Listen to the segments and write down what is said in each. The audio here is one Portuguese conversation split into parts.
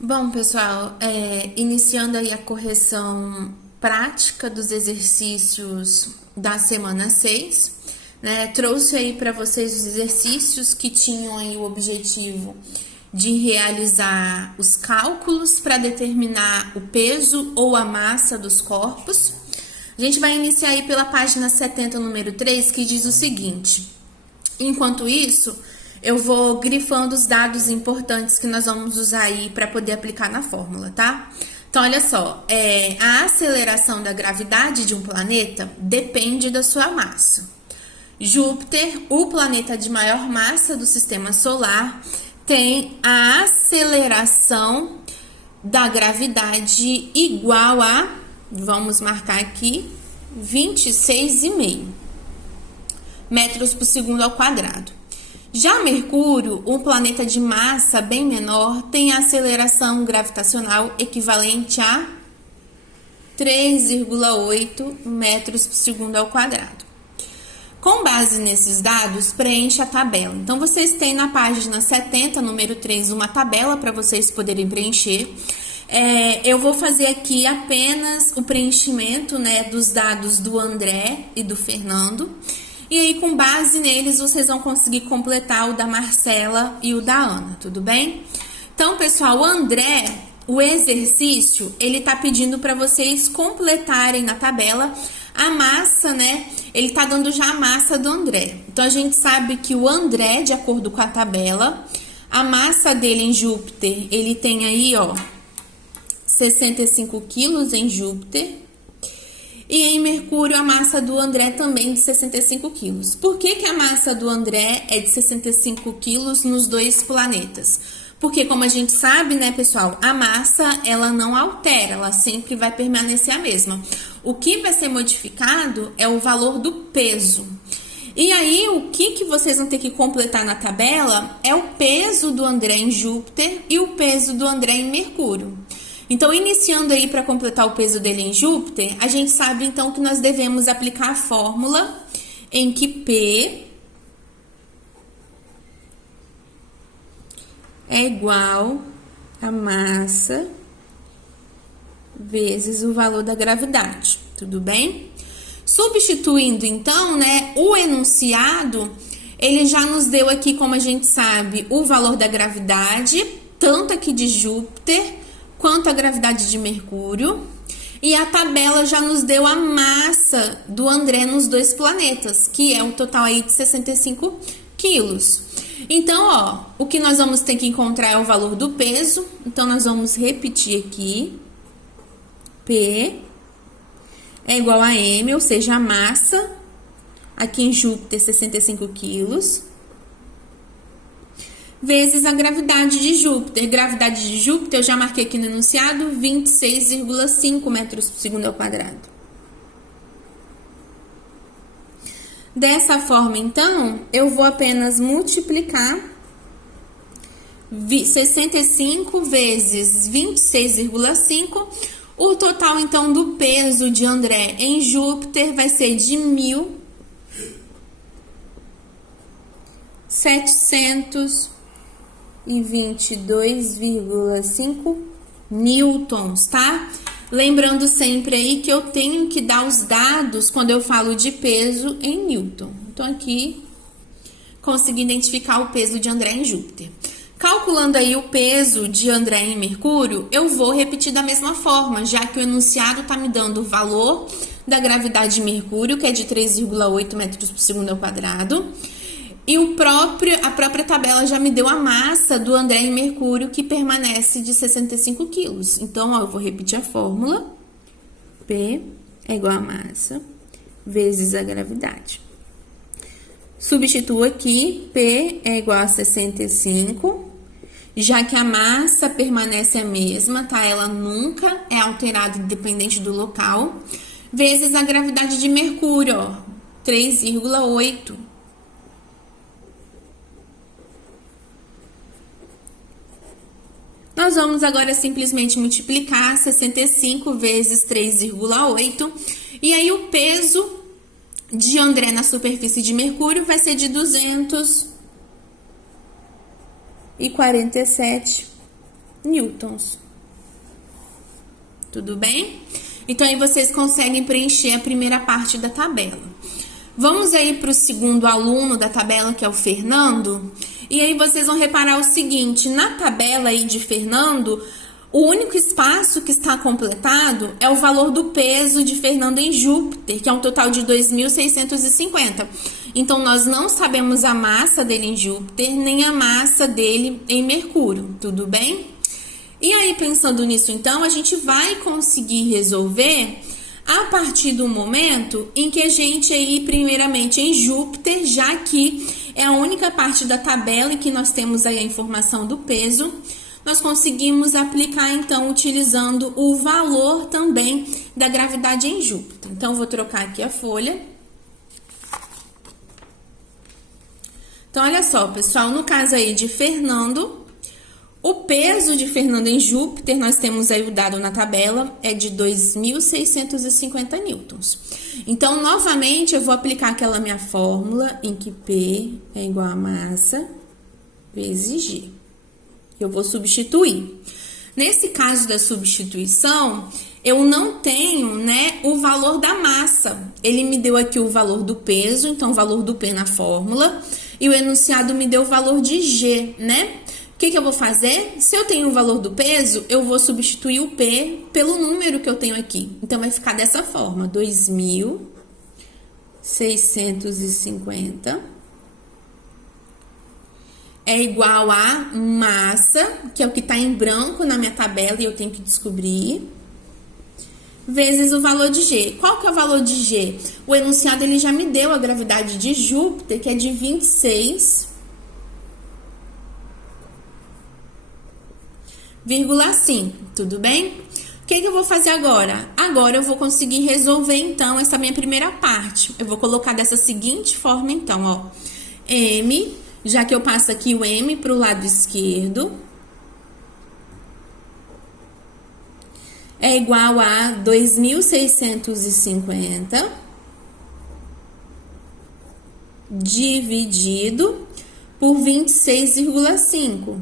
Bom, pessoal, iniciando aí a correção prática dos exercícios da semana 6, né? Trouxe aí para vocês os exercícios que tinham aí o objetivo de realizar os cálculos para determinar o peso ou a massa dos corpos. A gente vai iniciar aí pela página 70, número 3, que diz o seguinte: enquanto isso, eu vou grifando os dados importantes que nós vamos usar aí para poder aplicar na fórmula, tá? Então, olha só, a aceleração da gravidade de um planeta depende da sua massa. Júpiter, o planeta de maior massa do sistema solar, tem a aceleração da gravidade igual a, vamos marcar aqui, 26,5 metros por segundo ao quadrado. Já Mercúrio, um planeta de massa bem menor, tem a aceleração gravitacional equivalente a 3,8 metros por segundo ao quadrado. Com base nesses dados, preencha a tabela. Então, vocês têm na página 70, número 3, uma tabela para vocês poderem preencher. Eu vou fazer aqui apenas o preenchimento, né, dos dados do André e do Fernando. E aí, com base neles, vocês vão conseguir completar o da Marcela e o da Ana, tudo bem? Então, pessoal, o André, o exercício, ele tá pedindo para vocês completarem na tabela a massa, né? Ele tá dando já a massa do André. Então, a gente sabe que o André, de acordo com a tabela, a massa dele em Júpiter, ele tem aí, ó, 65 quilos em Júpiter. E em Mercúrio, a massa do André também de 65 quilos. Por que a massa do André é de 65 quilos nos dois planetas? Porque, como a gente sabe, né, pessoal, a massa, ela não altera, ela sempre vai permanecer a mesma. O que vai ser modificado é o valor do peso. E aí, o que vocês vão ter que completar na tabela é o peso do André em Júpiter e o peso do André em Mercúrio. Então, iniciando aí para completar o peso dele em Júpiter, a gente sabe então que nós devemos aplicar a fórmula em que P é igual a massa vezes o valor da gravidade, tudo bem? Substituindo então, né, o enunciado, ele já nos deu aqui, como a gente sabe, o valor da gravidade, tanto aqui de Júpiter quanto a gravidade de Mercúrio, e a tabela já nos deu a massa do André nos dois planetas, que é um total aí de 65 quilos. Então, ó, o que nós vamos ter que encontrar é o valor do peso, então nós vamos repetir aqui, P é igual a M, ou seja, a massa, aqui em Júpiter, 65 quilos, vezes a gravidade de Júpiter. Gravidade de Júpiter, eu já marquei aqui no enunciado, 26,5 metros por segundo ao quadrado. Dessa forma, então, eu vou apenas multiplicar 65 vezes 26,5. O total, então, do peso de André em Júpiter vai ser de 1.722,5 newtons, tá? Lembrando sempre aí que eu tenho que dar os dados quando eu falo de peso em newton. Então, aqui, consegui identificar o peso de André em Júpiter. Calculando aí o peso de André em Mercúrio, eu vou repetir da mesma forma, já que o enunciado está me dando o valor da gravidade de Mercúrio, que é de 3,8 metros por segundo ao quadrado. E a própria tabela já me deu a massa do André em Mercúrio, que permanece de 65 quilos. Então, ó, eu vou repetir a fórmula. P é igual a massa vezes a gravidade. Substituo aqui, P é igual a 65, já que a massa permanece a mesma, tá? Ela nunca é alterada independente do local, vezes a gravidade de Mercúrio, ó, 3,8. Nós vamos agora simplesmente multiplicar 65 vezes 3,8. E aí, o peso de André na superfície de Mercúrio vai ser de 247 newtons. Tudo bem? Então, aí vocês conseguem preencher a primeira parte da tabela. Vamos aí para o segundo aluno da tabela, que é o Fernando. E aí vocês vão reparar o seguinte, na tabela aí de Fernando, o único espaço que está completado é o valor do peso de Fernando em Júpiter, que é um total de 2.650. Então, nós não sabemos a massa dele em Júpiter, nem a massa dele em Mercúrio, tudo bem? E aí, pensando nisso, então, a gente vai conseguir resolver a partir do momento em que a gente aí, primeiramente, em Júpiter, já que é a única parte da tabela em que nós temos aí a informação do peso, nós conseguimos aplicar, então, utilizando o valor também da gravidade em Júpiter. Então, vou trocar aqui a folha. Então, olha só, pessoal, no caso aí de Fernando, o peso de Fernando em Júpiter, nós temos aí o dado na tabela, é de 2.650 newtons. Então, novamente, eu vou aplicar aquela minha fórmula em que P é igual a massa vezes G. Eu vou substituir. Nesse caso da substituição, eu não tenho, né, o valor da massa. Ele me deu aqui o valor do peso, então o valor do P na fórmula, e o enunciado me deu o valor de G, né? O que eu vou fazer? Se eu tenho o valor do peso, eu vou substituir o P pelo número que eu tenho aqui. Então, vai ficar dessa forma, 2.650 é igual a massa, que é o que está em branco na minha tabela e eu tenho que descobrir, vezes o valor de G. Qual que é o valor de G? O enunciado ele já me deu a gravidade de Júpiter, que é de 26,5, tudo bem? O que eu vou fazer agora? Agora eu vou conseguir resolver, então, essa minha primeira parte. Eu vou colocar dessa seguinte forma, então, ó. M, já que eu passo aqui o M para o lado esquerdo, é igual a 2.650 dividido por 26,5.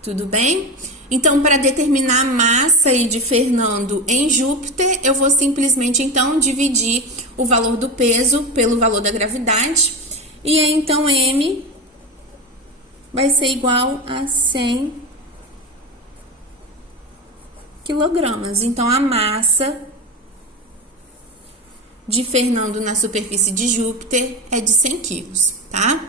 Tudo bem? Então, para determinar a massa aí de Fernando em Júpiter, eu vou simplesmente, então, dividir o valor do peso pelo valor da gravidade. E aí, então, M vai ser igual a 100 quilogramas. Então, a massa de Fernando na superfície de Júpiter é de 100 quilos, tá?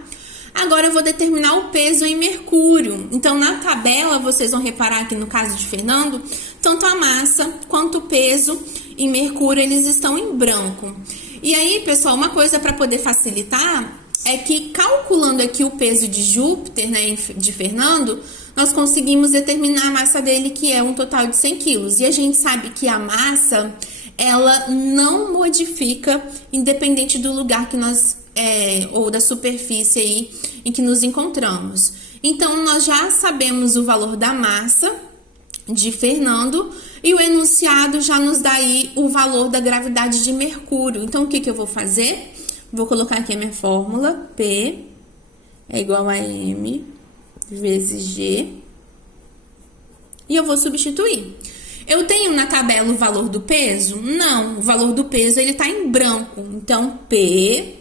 Agora, eu vou determinar o peso em Mercúrio. Então, na tabela, vocês vão reparar que no caso de Fernando, tanto a massa quanto o peso em Mercúrio, eles estão em branco. E aí, pessoal, uma coisa para poder facilitar é que, calculando aqui o peso de Júpiter, né, de Fernando, nós conseguimos determinar a massa dele, que é um total de 100 quilos. E a gente sabe que a massa, ela não modifica, independente do lugar que nós ou da superfície aí em que nos encontramos. Então, nós já sabemos o valor da massa de Fernando e o enunciado já nos dá aí o valor da gravidade de Mercúrio. Então, o que eu vou fazer? Vou colocar aqui a minha fórmula, P é igual a M vezes G, e eu vou substituir. Eu tenho na tabela o valor do peso? Não, o valor do peso ele tá em branco. Então, P,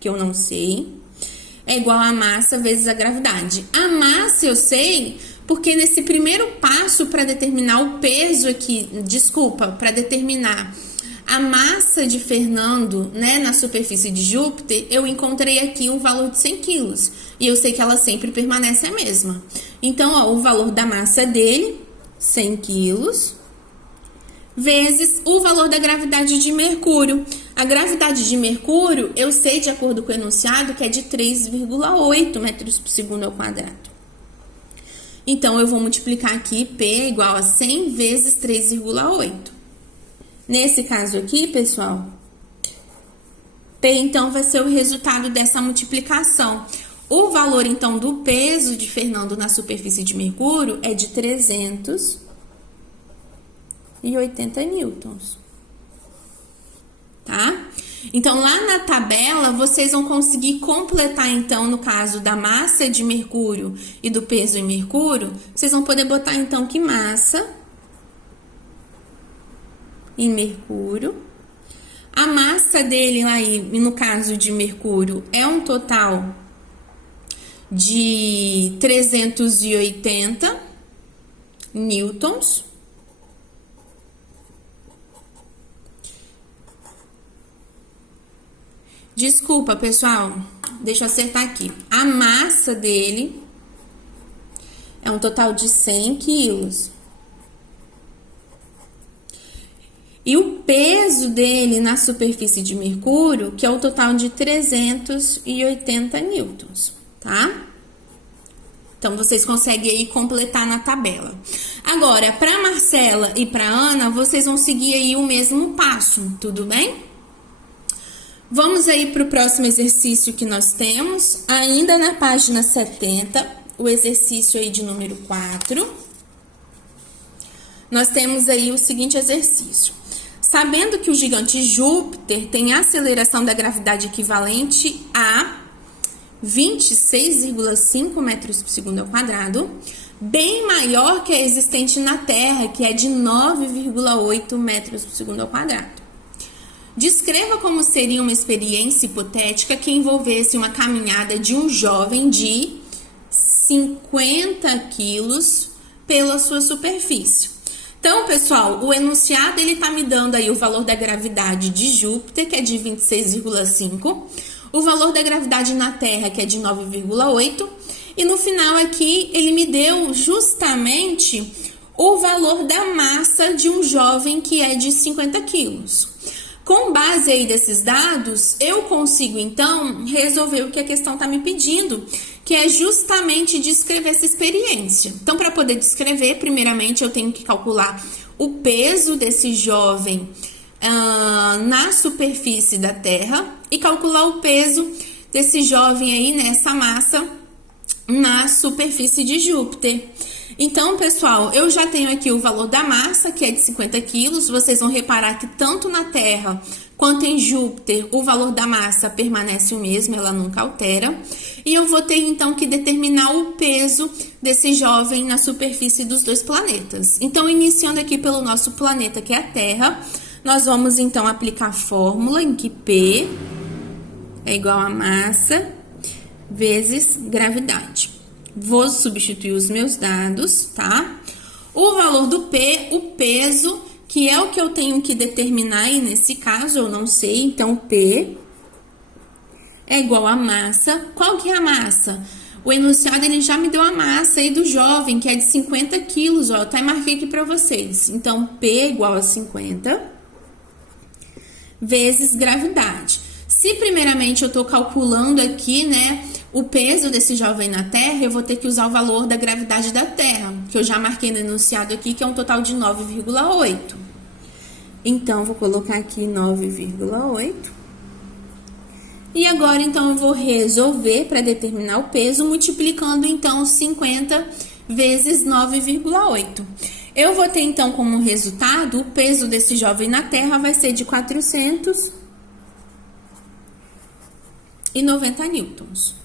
que eu não sei, é igual a massa vezes a gravidade. A massa eu sei porque nesse primeiro passo para determinar o peso aqui, para determinar a massa de Fernando, né, na superfície de Júpiter, eu encontrei aqui um valor de 100 quilos. E eu sei que ela sempre permanece a mesma. Então, ó, o valor da massa dele, 100 quilos, vezes o valor da gravidade de Mercúrio. A gravidade de Mercúrio, eu sei de acordo com o enunciado que é de 3,8 metros por segundo ao quadrado. Então, eu vou multiplicar aqui P igual a 100 vezes 3,8. Nesse caso aqui, pessoal, P, então, vai ser o resultado dessa multiplicação. O valor, então, do peso de Fernando na superfície de Mercúrio é de 380 newtons. Tá? Então, lá na tabela, vocês vão conseguir completar, então, no caso da massa de mercúrio e do peso em mercúrio, vocês vão poder botar, então, que massa em mercúrio. A massa dele lá, no caso de mercúrio, é um total de 380 newtons. Desculpa, pessoal, deixa eu acertar aqui. A massa dele é um total de 100 quilos. E o peso dele na superfície de mercúrio, que é o total de 380 newtons, tá? Então, vocês conseguem aí completar na tabela. Agora, para Marcela e para Ana, vocês vão seguir aí o mesmo passo, tudo bem? Vamos aí para o próximo exercício que nós temos, ainda na página 70, o exercício aí de número 4. Nós temos aí o seguinte exercício. Sabendo que o gigante Júpiter tem aceleração da gravidade equivalente a 26,5 metros por segundo ao quadrado, bem maior que a existente na Terra, que é de 9,8 metros por segundo ao quadrado. Descreva como seria uma experiência hipotética que envolvesse uma caminhada de um jovem de 50 quilos pela sua superfície. Então, pessoal, o enunciado ele tá me dando aí o valor da gravidade de Júpiter, que é de 26,5, o valor da gravidade na Terra, que é de 9,8, e no final aqui ele me deu justamente o valor da massa de um jovem que é de 50 quilos. Com base aí desses dados, eu consigo, então, resolver o que a questão está me pedindo, que é justamente descrever essa experiência. Então, para poder descrever, primeiramente, eu tenho que calcular o peso desse jovem na superfície da Terra e calcular o peso desse jovem aí, nessa massa, na superfície de Júpiter. Então, pessoal, eu já tenho aqui o valor da massa, que é de 50 quilos. Vocês vão reparar que tanto na Terra quanto em Júpiter, o valor da massa permanece o mesmo, ela nunca altera. E eu vou ter, então, que determinar o peso desse jovem na superfície dos dois planetas. Então, iniciando aqui pelo nosso planeta, que é a Terra, nós vamos, então, aplicar a fórmula em que P é igual a massa vezes gravidade. Vou substituir os meus dados, tá? O valor do P, o peso, que é o que eu tenho que determinar, e nesse caso eu não sei, então P é igual a massa. Qual que é a massa? O enunciado, ele já me deu a massa aí do jovem, que é de 50 quilos, ó, eu até marquei aqui pra vocês. Então, P é igual a 50 vezes gravidade. Se primeiramente eu tô calculando aqui, né, o peso desse jovem na Terra, eu vou ter que usar o valor da gravidade da Terra, que eu já marquei no enunciado aqui, que é um total de 9,8. Então, vou colocar aqui 9,8. E agora, então, eu vou resolver para determinar o peso, multiplicando, então, 50 vezes 9,8. Eu vou ter, então, como resultado, o peso desse jovem na Terra vai ser de 490 newtons.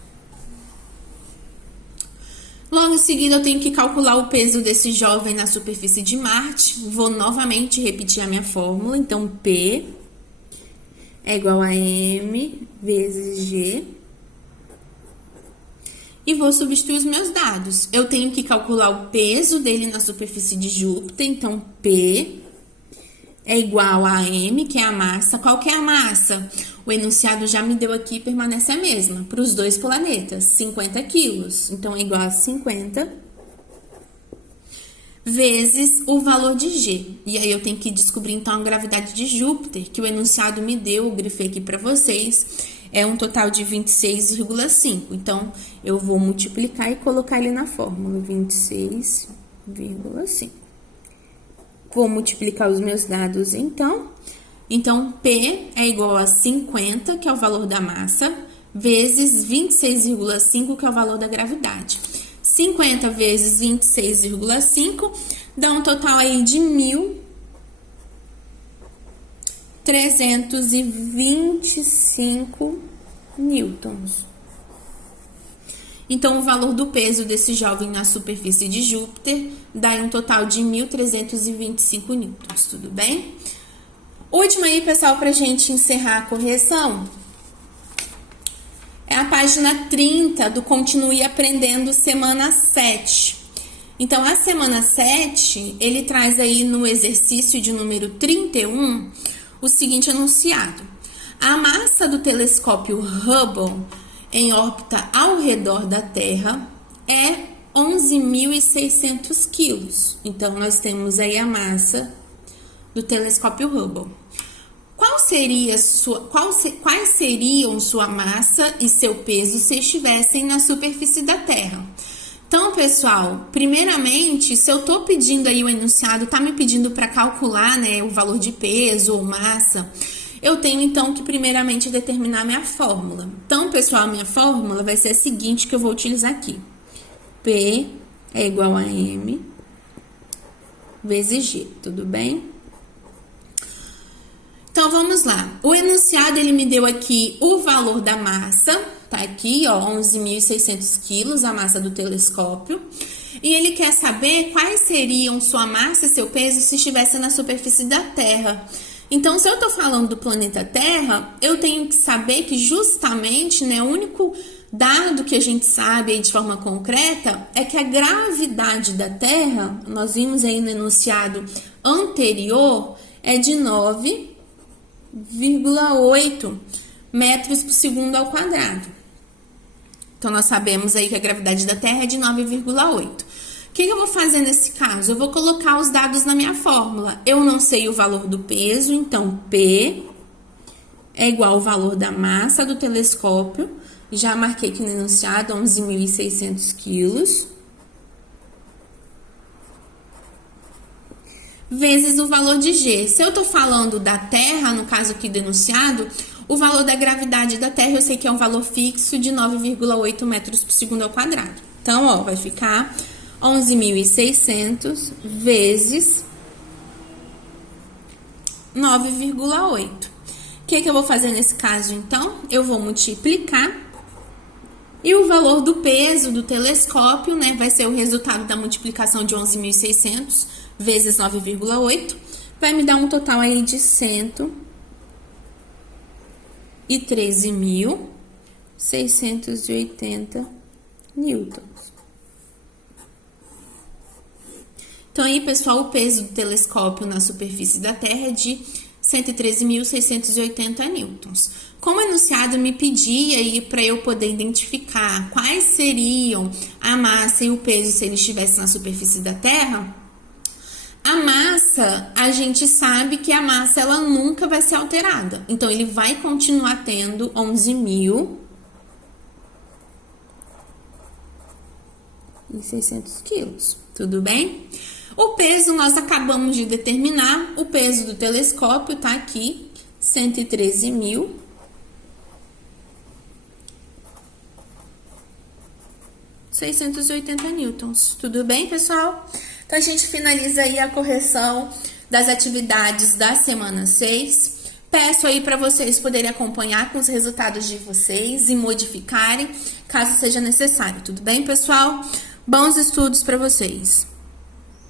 Logo em seguida, eu tenho que calcular o peso desse jovem na superfície de Marte. Vou novamente repetir a minha fórmula. Então, P é igual a M vezes G. E vou substituir os meus dados. Eu tenho que calcular o peso dele na superfície de Júpiter. Então, P é igual a M, que é a massa. Qual que é a massa? O enunciado já me deu aqui, permanece a mesma, para os dois planetas, 50 quilos. Então, é igual a 50 vezes o valor de G. E aí, eu tenho que descobrir, então, a gravidade de Júpiter, que o enunciado me deu, eu grifei aqui para vocês, é um total de 26,5. Então, eu vou multiplicar e colocar ele na fórmula, 26,5. Vou multiplicar os meus dados, então. Então, P é igual a 50, que é o valor da massa, vezes 26,5, que é o valor da gravidade. 50 vezes 26,5 dá um total aí de 1.000 325 newtons. Então, o valor do peso desse jovem na superfície de Júpiter dá um total de 1.325 newtons, tudo bem? Última aí, pessoal, para a gente encerrar a correção, é a página 30 do Continue Aprendendo, semana 7. Então, a semana 7, ele traz aí no exercício de número 31 o seguinte enunciado. A massa do telescópio Hubble em órbita ao redor da Terra é 11.600 quilos. Então, nós temos aí a massa do telescópio Hubble. Quais seriam sua massa e seu peso se estivessem na superfície da Terra? Então, pessoal, primeiramente, se eu tô pedindo aí o enunciado, tá me pedindo para calcular, né, o valor de peso ou massa, eu tenho, então, que primeiramente determinar a minha fórmula. Então, pessoal, a minha fórmula vai ser a seguinte que eu vou utilizar aqui. P é igual a M vezes G, tudo bem? Então, vamos lá. O enunciado, ele me deu aqui o valor da massa, tá aqui, ó, 11.600 quilos, a massa do telescópio. E ele quer saber quais seriam sua massa e seu peso se estivesse na superfície da Terra. Então, se eu tô falando do planeta Terra, eu tenho que saber que justamente, né, o único dado que a gente sabe aí de forma concreta é que a gravidade da Terra, nós vimos aí no enunciado anterior, é de 9,8 metros por segundo ao quadrado. Então, nós sabemos aí que a gravidade da Terra é de 9,8. O que eu vou fazer nesse caso? Eu vou colocar os dados na minha fórmula. Eu não sei o valor do peso, então P é igual ao valor da massa do telescópio. Já marquei aqui no enunciado 11.600 quilos. Vezes o valor de G. Se eu tô falando da Terra, no caso aqui do enunciado, o valor da gravidade da Terra eu sei que é um valor fixo de 9,8 metros por segundo ao quadrado. Então, ó, vai ficar 11.600 vezes 9,8. O que eu vou fazer nesse caso, então? Eu vou multiplicar. E o valor do peso do telescópio, né, vai ser o resultado da multiplicação de 11.600 vezes 9,8. Vai me dar um total aí de 113.680 newtons. Então, aí, pessoal, o peso do telescópio na superfície da Terra é de 113.680 newtons. Como o enunciado me pedia aí para eu poder identificar quais seriam a massa e o peso se ele estivesse na superfície da Terra, a massa, a gente sabe que a massa ela nunca vai ser alterada. Então, ele vai continuar tendo 11.600 quilos. Tudo bem? O peso nós acabamos de determinar. O peso do telescópio tá aqui, 113.680 newtons. Tudo bem, pessoal? Então, a gente finaliza aí a correção das atividades da semana 6. Peço aí para vocês poderem acompanhar com os resultados de vocês e modificarem, caso seja necessário. Tudo bem, pessoal? Bons estudos para vocês!